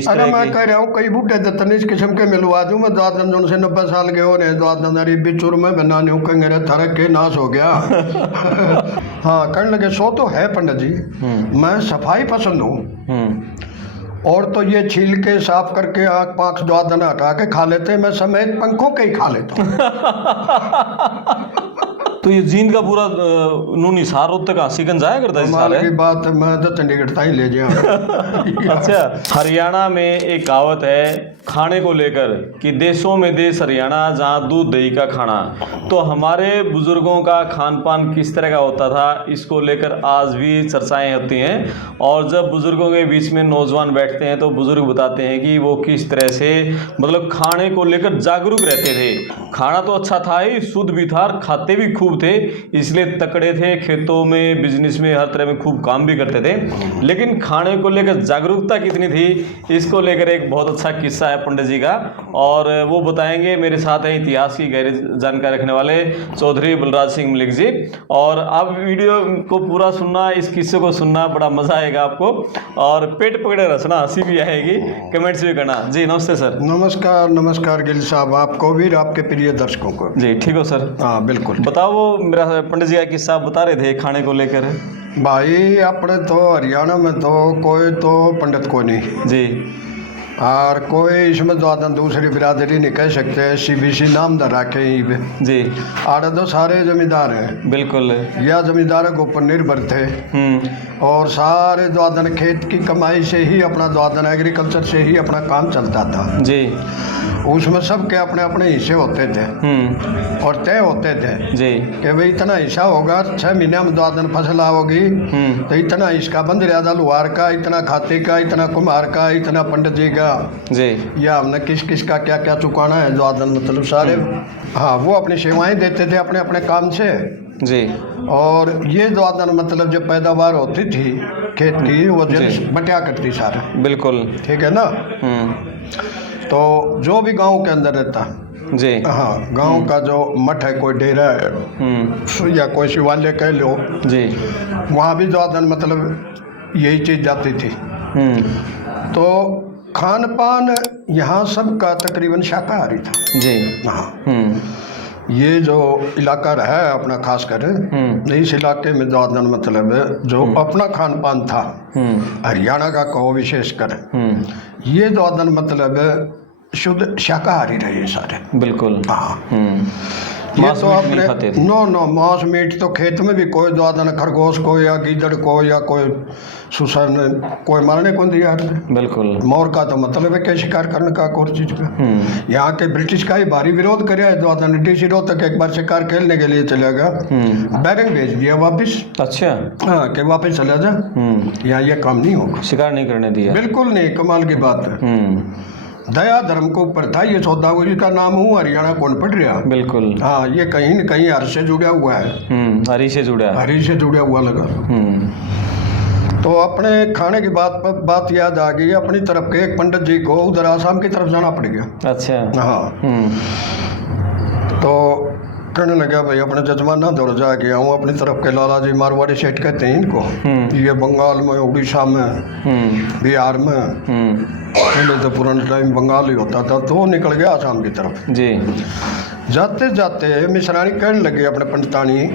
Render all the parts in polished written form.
इस अरे तरह मैं की? कह रहा हूँ कई बूढ़े दत्तन इस किस्म के मिलवा दूं मैं दादन जो से 90 साल के हो रहे दादन अरे बिचुर में बनाने हूँ कहेंगे रे थरक के नाश हो गया। हाँ कहने लगे सो तो है पंडित जी, मैं सफाई पसंद हूँ और तो ये छील के साफ करके आँख पाँख दादन हटा के खा लेते मैं समेत पंखों के ही खा लेता हूँ। तो ये जींद का पूरा नूनी सार होते कहाँ सीकन जाया करता है कमाल सारे? की बात है, मैं तो चंडीगढ़ तक ही ले जाऊँ। अच्छा, हरियाणा में एक कहावत है खाने को लेकर कि देशों में देश हरियाणा जहाँ दूध दही का खाना। तो हमारे बुजुर्गों का खान पान किस तरह का होता था इसको लेकर आज भी चर्चाएं होती हैं। और जब बुजुर्गों के बीच में नौजवान बैठते हैं तो बुजुर्ग बताते हैं कि वो किस तरह से मतलब खाने को लेकर जागरूक रहते थे। खाना तो अच्छा था ही, शुद्ध भी था, खाते भी खूब थे, इसलिए तकड़े थे, खेतों में बिजनेस में हर तरह में खूब काम भी करते थे। लेकिन खाने को लेकर जागरूकता कितनी थी इसको लेकर एक बहुत अच्छा किस्सा है पंडित जी का, और वो बताएंगे। मेरे साथ हैं इतिहास की गहरी जानकारी रखने वाले चौधरी बलराज सिंह मलिक जी। और आप वीडियो को पूरा सुनना, इस किस्से को सुनना, बड़ा मजा आएगा आपको और पेट पकड़े हंसना, हंसी भी आएगी, कमेंट्स भी करना। जी नमस्ते सर। नमस्कार नमस्कार गिल साहब, आपको भी और आपके प्रिय दर्शकों को। जी ठीक हो सर? हाँ बिल्कुल। बताओ, वो मेरा पंडित जी का किस्सा आप बता रहे थे खाने को लेकर। भाई अपने तो हरियाणा में तो कोई तो पंडित को नहीं जी और कोई इसमें ज्यादा दूसरी बिरादरी नहीं कह सकते, सीबीसी नाम दर रखे ही पे। जी आड़े तो सारे जमींदार हैं, बिल्कुल। या जमींदारों के ऊपर निर्भर थे और सारे द्वादन खेत की कमाई से ही अपना द्वादन एग्रीकल्चर से ही अपना काम चलता था जी उसमें सबके अपने अपने हिस्से होते थे और तय होते थे जी कि भाई इतना हिस्सा होगा, 6 महीने में द्वादन फसल आओगी तो इतना इसका बंद रहा लुहार का, इतना खाते का, इतना कुम्हार का, इतना पंडित जी का, जी या हमने किस किस का क्या क्या चुकाना है द्वादन मतलब सारे। हाँ वो अपनी सेवाएं देते थे अपने अपने काम से। जी और ये द्वादन मतलब जब पैदावार होती थी खेत की वो जब बटिया करती सारा, बिल्कुल ठीक है ना। तो जो भी गांव के अंदर रहता, जी हाँ गांव का जो मठ है, कोई डेरा है या कोई शिवालय कह लो, जी वहाँ भी द्वादन मतलब यही चीज़ जाती थी। तो खान पान यहाँ सबका तकरीबन शाकाहारी था। जी हाँ ये जो इलाका रहा है अपना खास कर इस इलाके में द्वादन मतलब जो अपना खान पान था हरियाणा का कहो विशेषकर, ये द्वादन मतलब शुद्ध शाकाहारी रहे सारे। बिल्कुल। हाँ ये मांस तो मीट अपने नहीं खाते थे। नो मांस मीट तो खेत में भी कोई द्वादन खरगोश को या गीदड़ को या कोई सुसन कोई मारने को दिया। बिल्कुल। मोर का तो मतलब है कि शिकार करने का कोई चीज का। यहाँ के ब्रिटिश का ही भारी विरोध करे है द्वादन, डीसी रोहतक एक बार शिकार खेलने के लिए चला गया, बैरंग भेज दिया वापिस। अच्छा। हाँ कि वापिस चला जा, यहाँ ये काम नहीं होगा, शिकार नहीं करने दिया। बिल्कुल नहीं। कमाल की बात है, दया धर्म को ऊपर था ये सौदागरी का नाम हूँ हरियाणा कौन पड़ रहा। बिल्कुल। हाँ ये कहीं न कहीं हर से जुड़ा हुआ है, हरी से जुड़ा, हरी से जुड़ा हुआ लगा। तो अपने खाने की बात याद आ गई। अपनी तरफ के एक पंडित जी को उधर आसाम की तरफ जाना पड़ गया। अच्छा। हाँ तो कहने लगा भाई अपने जजमाना दौड़ जा गया हूँ, अपनी तरफ के लाला जी मारवाड़ी सेठ कहते हैं इनको, ये बंगाल में, उड़ीसा में, बिहार में, पहले तो पुराने टाइम बंगाल ही होता था, तो वो निकल गया आसाम की तरफ। जी जाते जाते मिश्रानी कहने लगे अपने पंडितानी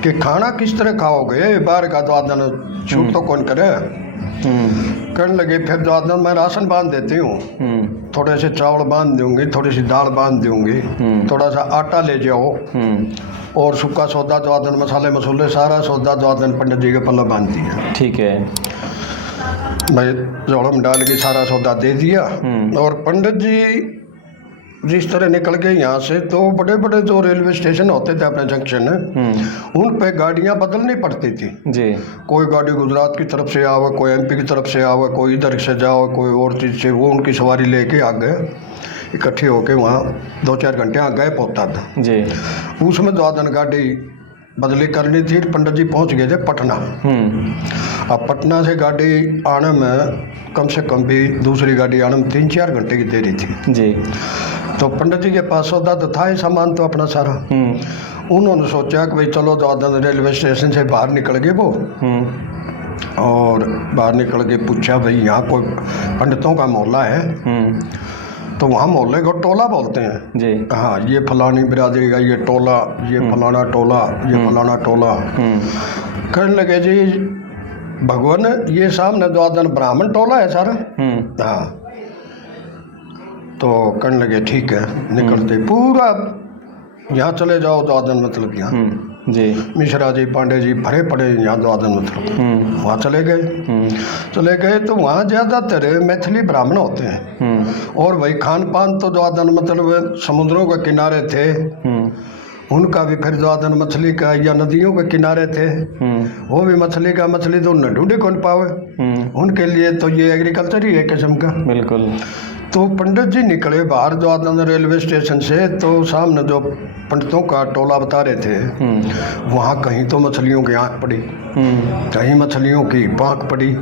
कि खाना किस तरह खाओगे, बाहर का द्वादन छूट तो कौन करे। कहने लगे फिर द्वादन मैं राशन बांध देती हूँ, थोड़े से चावल बांध दूंगी, थोड़ी सी दाल बांध दूंगी, थोड़ा सा आटा ले जाओ और सूखा सौदा द्वादन मसाले मसूले सारा सौदा द्वादन पंडित जी के पल्ला बांध दिया। ठीक है। मैं जोड़ में डाल के सारा सौदा दे दिया और पंडित जी जिस तरह निकल गए यहाँ से, तो बड़े बड़े जो रेलवे स्टेशन होते थे अपने जंक्शन उन पे गाड़ियाँ बदलनी पड़ती थी जी। कोई गाड़ी गुजरात की तरफ से आवे, कोई एमपी की तरफ से आवे, कोई इधर से जाओ, कोई और चीज़ से, वो उनकी सवारी लेके आ गए इकट्ठे होके वहाँ 2-4 घंटे आ गए पहुँचता था जी। उसमें द्वादन गाड़ी बदली करनी थी। पंडित जी पहुँच गए थे पटना। अब पटना से गाड़ी आने में कम से कम भी दूसरी गाड़ी आने में 3-4 घंटे की देरी थी जी। तो पंडित जी के पास सौदा तो था ही सामान तो अपना सारा। उन्होंने सोचा कि भाई चलो द्वादन रेलवे स्टेशन से बाहर निकल गए वो और बाहर निकल के पूछा भाई यहाँ कोई पंडितों का मोहल्ला है? तो वहाँ मोहल्ले को टोला बोलते हैं जी। हाँ, ये फलानी बिरादरी का ये टोला, ये फलाना टोला, ये फलाना टोला। कहने लगे जी भगवान ये सामने द्वादन ब्राह्मण टोला है सारा। हाँ, तो कहने लगे ठीक है। निकलते पूरा यहाँ चले जाओ द्वादन मतलब यहाँ जी। मिश्रा जी पांडे जी भरे पड़े यहाँ द्वादन मतलब। वहाँ चले गए तो वहाँ ज़्यादातर मैथिली ब्राह्मण होते हैं। और भाई खान पान तो द्वादन मतलब समुद्रों के किनारे थे, उनका भी फिर द्वादन मछली का या नदियों के किनारे थे, वो भी मछली तो न ढूंढे कौन पावे, उनके लिए तो ये एग्रीकल्चर ही है किस्म का। बिल्कुल। तो पंडित जी निकले बाहर द्वादन रेलवे स्टेशन से, तो सामने जो पंडितों का टोला बता रहे थे वहाँ कहीं तो मछलियों की आँख पड़ी, कहीं मछलियों की पाँख पड़ी,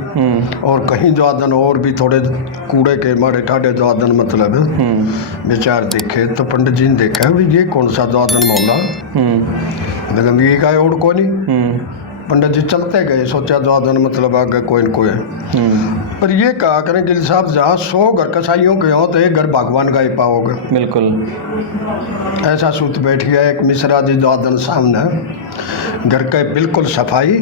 और कहीं द्वादन और भी थोड़े कूड़े के मारे ठाडे द्वादन मतलब विचार देखे। तो पंडित जी ने देखा भी ये कौन सा द्वादन मोहल्ला, गंदगी का और को नहीं। पंडित जी चलते गए, सोचा द्वादन मतलब आगे कोई न कोई। पर ये कहा करें गिल साहब जहाँ 100 घर कसाईयों के हों तो एक घर भगवान का ही पाओगे। बिल्कुल। ऐसा सूत बैठ गया एक मिश्रा जी द्वादन सामने, घर के बिल्कुल सफाई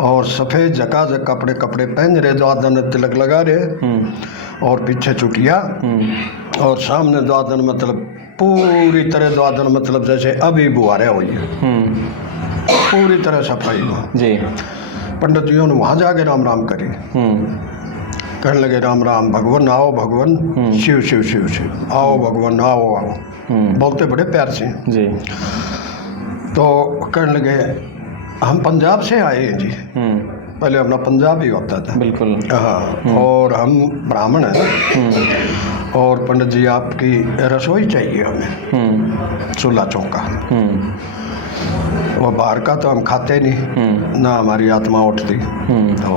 और सफ़ेद झकाझक कपड़े पहन रहे, द्वादन तिलक लगा रहे और पीछे चुटिया, और सामने द्वादन मतलब पूरी तरह द्वादन मतलब जैसे अभी बुआरे हुई है, पूरी तरह सफाई जी। पंडित जियों ने वहाँ जाके राम राम करी। कहने लगे राम राम भगवान आओ, भगवान शिव शिव शिव शिव आओ भगवान आओ आओ, बोलते बड़े प्यार से जी। तो कहने लगे हम पंजाब से आए हैं जी। पहले अपना पंजाब ही होता था। बिल्कुल। हाँ, और हम ब्राह्मण हैं और पंडित जी आपकी रसोई चाहिए हमें, चूल्हा चौका। वो बाहर का तो हम खाते नहीं, ना हमारी आत्मा उठती। तो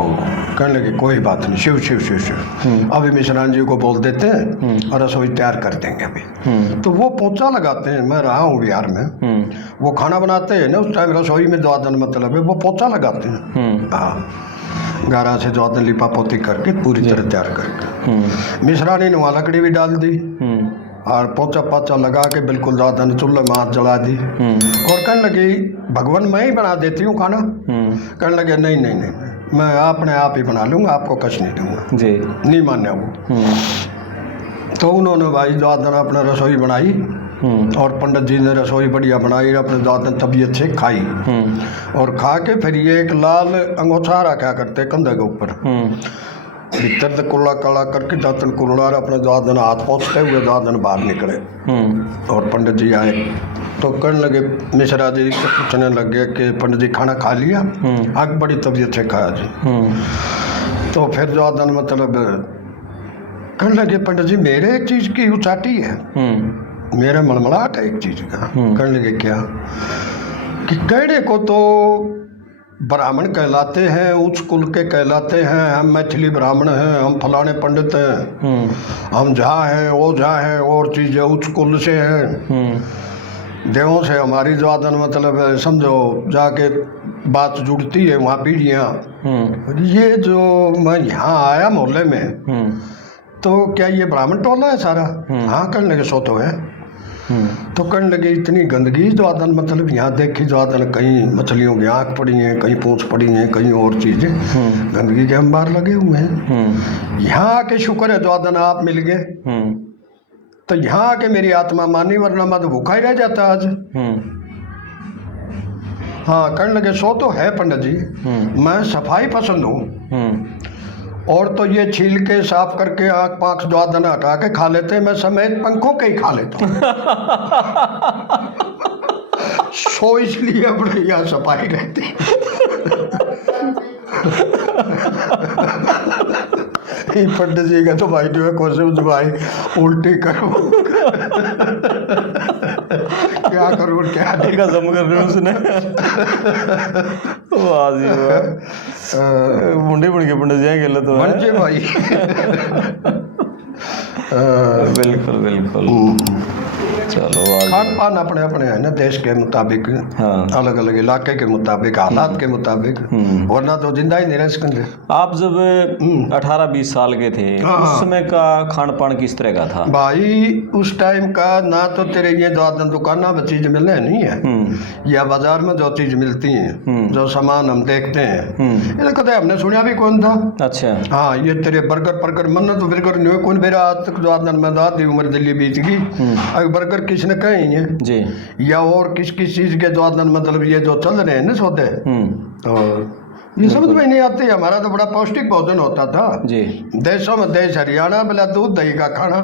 कहने लगे कोई बात नहीं, शिव शिव शिव शिव अभी मिश्रान जी को बोल देते हैं और रसोई तैयार कर देंगे अभी। तो वो पोंछा लगाते हैं, मैं रहा हूँ बिहार में, वो खाना बनाते हैं ना उस टाइम रसोई में द्वादन मतलब है, वो पोंछा लगाते हैं। हाँ, गारा से द्वादन लिपा पोती करके पूरी तरह तैयार करके मिश्रानी ने वहाँ लकड़ी भी डाल दी और पोंछा पाचा लगा के बिल्कुल द्वादन चूल्हे में हाथ जला दी। और कहने लगी भगवान मैं ही बना देती हूँ खाना। कहने लगे नहीं नहीं नहीं, मैं अपने आप ही बना लूँगा, आपको कष्ट नहीं दूँगा जी। नहीं माने वो। तो उन्होंने भाई द्वादन अपने रसोई बनाई और पंडित जी ने रसोई बढ़िया बनाई, अपने द्वादन तबीयत से खाई और खा के फिर ये एक लाल अंगोछा रखा करते कंधे के ऊपर, भीतर से कुल्ला कला करके दातन कुल्ला अपने द्वादन हाथ पहुँचते हुए द्वादन बाहर निकले। और पंडित जी आए तो कहने लगे मिश्रा जी से पूछने लग गए कि पंडित जी खाना खा लिया? आग बड़ी तबीयत से खाया जी। तो फिर द्वादन मतलब कहने लगे पंडित जी मेरे एक चीज़ की उचाटी है, मेरा मलमलाहट है एक चीज़ का। कहने लगे क्या? कि कहने को तो ब्राह्मण कहलाते हैं, उच्च कुल के कहलाते हैं, हम मैथिली ब्राह्मण हैं, हम फलाने पंडित हैं, हम झा हैं, ओझा हैं, और चीज़ें उच्च कुल से हैं, देवों से हमारी द्वादन मतलब समझो जाके बात जुड़ती है वहाँ पीढ़ियाँ। ये जो मैं यहाँ आया मोहल्ले में तो क्या ये ब्राह्मण टोला है सारा? हाँ कहने लगे सो तो है। तो कहने लगे इतनी गंदगी द्वादन मतलब यहाँ देखी द्वादन, कहीं मछलियों की आँख पड़ी हैं, कहीं पूँछ पड़ी हैं, कहीं और चीज़ें, गंदगी के अंबार लगे हुए हैं। यहाँ आके शुक्र है द्वादन आप मिल गए, तो यहाँ आके मेरी आत्मा मानी, वरना मैं तो भूखा ही रह जाता आज। हाँ कहने लगे सो तो है पंडित जी, मैं सफाई पसंद हूँ, और तो ये छील के साफ करके आँख पाँख द्वादन हटा के खा लेते हैं, मैं समेत पंखों के ही खा लेता हूँ। सो इसलिए अपने यहाँ सफाई रहती। पंडित जी का तो भाई जो है कोशिश भाई उल्टी करो क्या करूँ क्या नहीं कसम कर रहे उसने। वाह जी वाह, मुंडे बन के पंडित जी खेले तो बन जे भाई। बिल्कुल बिल्कुल। चलो खान पान अपने अपने है ना, देश के मुताबिक, हाँ। अलग अलग इलाके के मुताबिक, हालात के मुताबिक, वरना तो जिंदा ही नहीं रह सकते। आप जब 18-20 साल के थे हाँ, उस समय का खान पान किस तरह का था? भाई उस टाइम का ना तो तेरे ये दुकाना में चीज मिलने नहीं है, या बाजार में जो चीज मिलती है, जो सामान हम देखते हैं, ये कदे हमने सुना भी कौन था। अच्छा। हाँ, ये तेरे बर्गर मन तो बर्गर नहीं हुए कौन मेरा आज तक जो आदन में दादी उम्र दिल्ली बीत गई, अगर बर्गर किसने कहे है जी, या और किस चीज के जो आदन मतलब ये जो चल रहे हैं ना सौदे, और ये समझ में नहीं आते। हमारा तो बड़ा पौष्टिक भोजन होता था जी। देशों में, देश हरियाणा बोला दूध दही का खाना,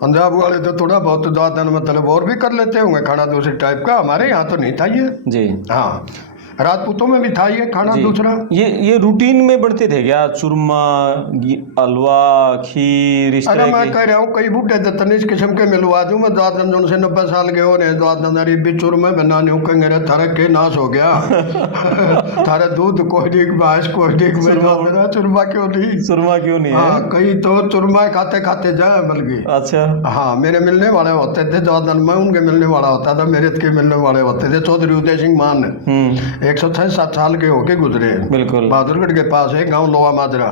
पंजाब वाले तो थोड़ा बहुत ज्यादा मतलब और भी कर लेते होंगे खाना दूसरे टाइप का, हमारे यहाँ तो नहीं था ये जी। हाँ, राजपूतों में भी था ये खाना जी। दूसरा। ये रूटीन में बढ़ते थे क्या? चूरमा, हलवा, खीर, इस अरे तरह मैं की? कह रहा हूँ कई बूढ़े तो इस किस्म के मिलवा दूं मैं, दादन जो से 90 साल के हो रहे दादन अरे बिचुर में बनाने हूँ कहेंगे थारा के नाश हो गया थारा दूध कोई नहीं, भैंस कोई नहीं, चुरमा क्यों नहीं, चूरमा क्यों नहीं है? हाँ, कई तो चुरमा खाते खाते जाए बल्कि। अच्छा। हाँ, मेरे मिलने वाले होते थे दादन में, उनके मिलने वाला होता था, मेरे के मिलने वाले होते थे। चौधरी उदय सिंह मान 106-7 साल के होके गुजरे, बिल्कुल। बहादुरगढ़ के पास है गांव लोहा माजरा,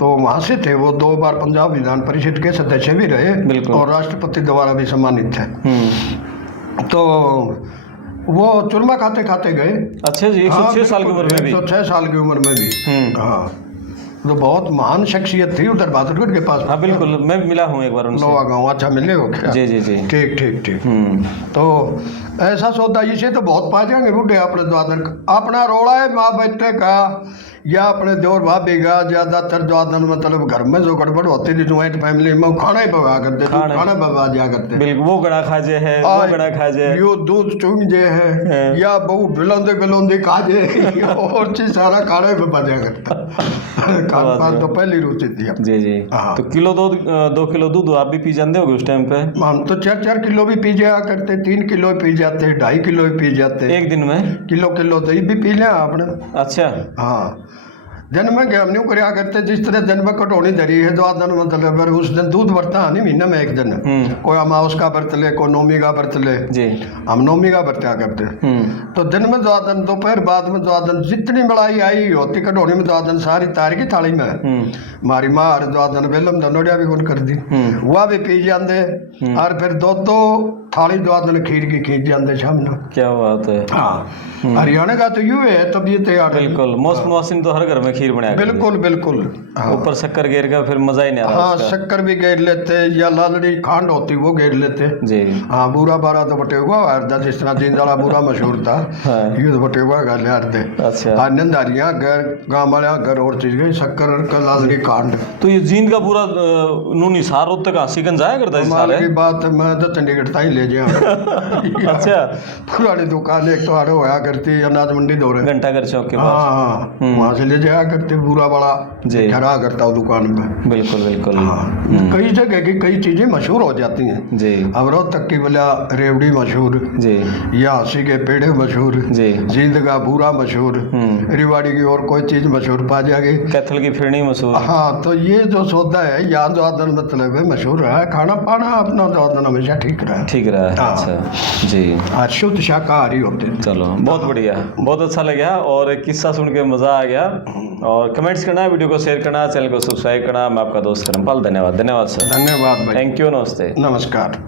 तो वहाँ से थे वो। 2 बार पंजाब विधान परिषद के सदस्य भी रहे बिल्कुल। और राष्ट्रपति द्वारा भी सम्मानित थे। तो वो चुरमा खाते खाते गए। अच्छा जी, 106 साल की उम्र में भी? 106 साल की उम्र में भी। हाँ, तो बहुत महान शख्सियत थी उधर बहादुरगढ़ के पास। हाँ बिल्कुल, मैं मिला हूँ एक बार उनसे। लोहा गाँव। अच्छा, मिले हो क्या? जी जी जी। ठीक ठीक ठीक। तो ऐसा सौदा इसे तो बहुत पा जाएंगे बूढ़े अपने द्वादन। अपना रोड़ा है माँ बेटे का या अपने जोर भाभी का, ज्यादातर द्वादन मतलब घर में जो गड़बड़ होती थी ज्वाइंट फैमिली में, खाना ही बगा करते, खाना बगा दिया करते। बिल्कुल, वो गड़ा खाजे है, वो गड़ा खाजे, यो दूध चुंग जे है या बहु बिलोंदे खाजे और चीज सारा खाना ही बजा करता। खान पान तो पहली रुचि थी। जी जी। तो किलो 2 किलो दूध आप भी पी जाते होगे उस टाइम पे? हम तो 4-4 किलो भी पी जाया करते, 3 किलो भी पी जाते, 2.5 किलो भी पी जाते एक दिन में। किलो दही भी पी लिया आपने। अच्छा। हाँ, दिन में गेम नहीं कराया करते, जिस तरह दिन में कटौनी धरी है दो दिन मतलब उस दिन दूध बरता नहीं महीने में एक दिन, कोई अमावस का बरत ले, कोई नौमी का बरत ले जी, हम नौमी का बरत्या करते। तो दिन में दो दिन, दोपहर बाद में दो दिन, जितनी मलाई आई होती कटौनी में दो दिन सारी तार की थाली में मारी मार दो दिन बेलम दनोड़िया भी गुन कर दी, वह भी पी जाते और फिर दो थाली दो दिन खीर की खींच जाते सामने। क्या बात है। हाँ, हरियाणा का तो यूं है तबीयत तैयार। बिल्कुल, मौसम वासिन तो हर घर में खीर बनाया। बिल्कुल बिल्कुल। ऊपर शक्कर गेर का फिर मजा ही नहीं आ रहा। हाँ, शक्कर भी गेर लेते या लालड़ी खांड होती वो गेर लेते जी। हाँ, बूरा बारा तो बटे हुआ हरदा, जिस तरह जिंदाला बूरा मशहूर था ये तो बटे हुआ गाले हरदे। अच्छा। नंदारियाँ घर, गाँव वाले घर और चीज गई शक्कर का लालड़ी खांड। तो ये जींद का पूरा नूनी सार होता कहाँ सिकन जाया करता है सारे? की बात मैं तो चंडीगढ़ तक ही ले जाया। अच्छा। पुरानी दुकान एक तो आड़े होया करती अनाज मंडी दौरे, घंटा घर चौक के पास। हाँ, वहाँ से ले जाया करते, पूरा बड़ा जी खड़ा करता हूँ दुकान में। बिल्कुल बिल्कुल। कई जगह की कई चीजें मशहूर हो जाती हैं जी। अमरोह तक की बोला रेवड़ी मशहूर जी, या हंसी के पेड़े मशहूर जी, जींद का बूरा मशहूर, रिवाड़ी की और कोई चीज मशहूर पा जाएगी, कैथल की फिरनी मशहूर। हाँ, तो ये जो सौदा है यहाँ जो आदन मतलब है मशहूर है, खाना पाना अपना जो आदन हमेशा ठीक रहा। ठीक रहा है। अच्छा जी। आज शुद्ध शाकाहारी होते थे। चलो, बहुत बढ़िया, बहुत अच्छा लगा और किस्सा सुन के मज़ा आ गया। और कमेंट्स करना, वीडियो को शेयर करना, चैनल को सब्सक्राइब करना। मैं आपका दोस्त करमपाल, धन्यवाद। धन्यवाद सर। धन्यवाद भाई। थैंक यू, नमस्ते, नमस्कार।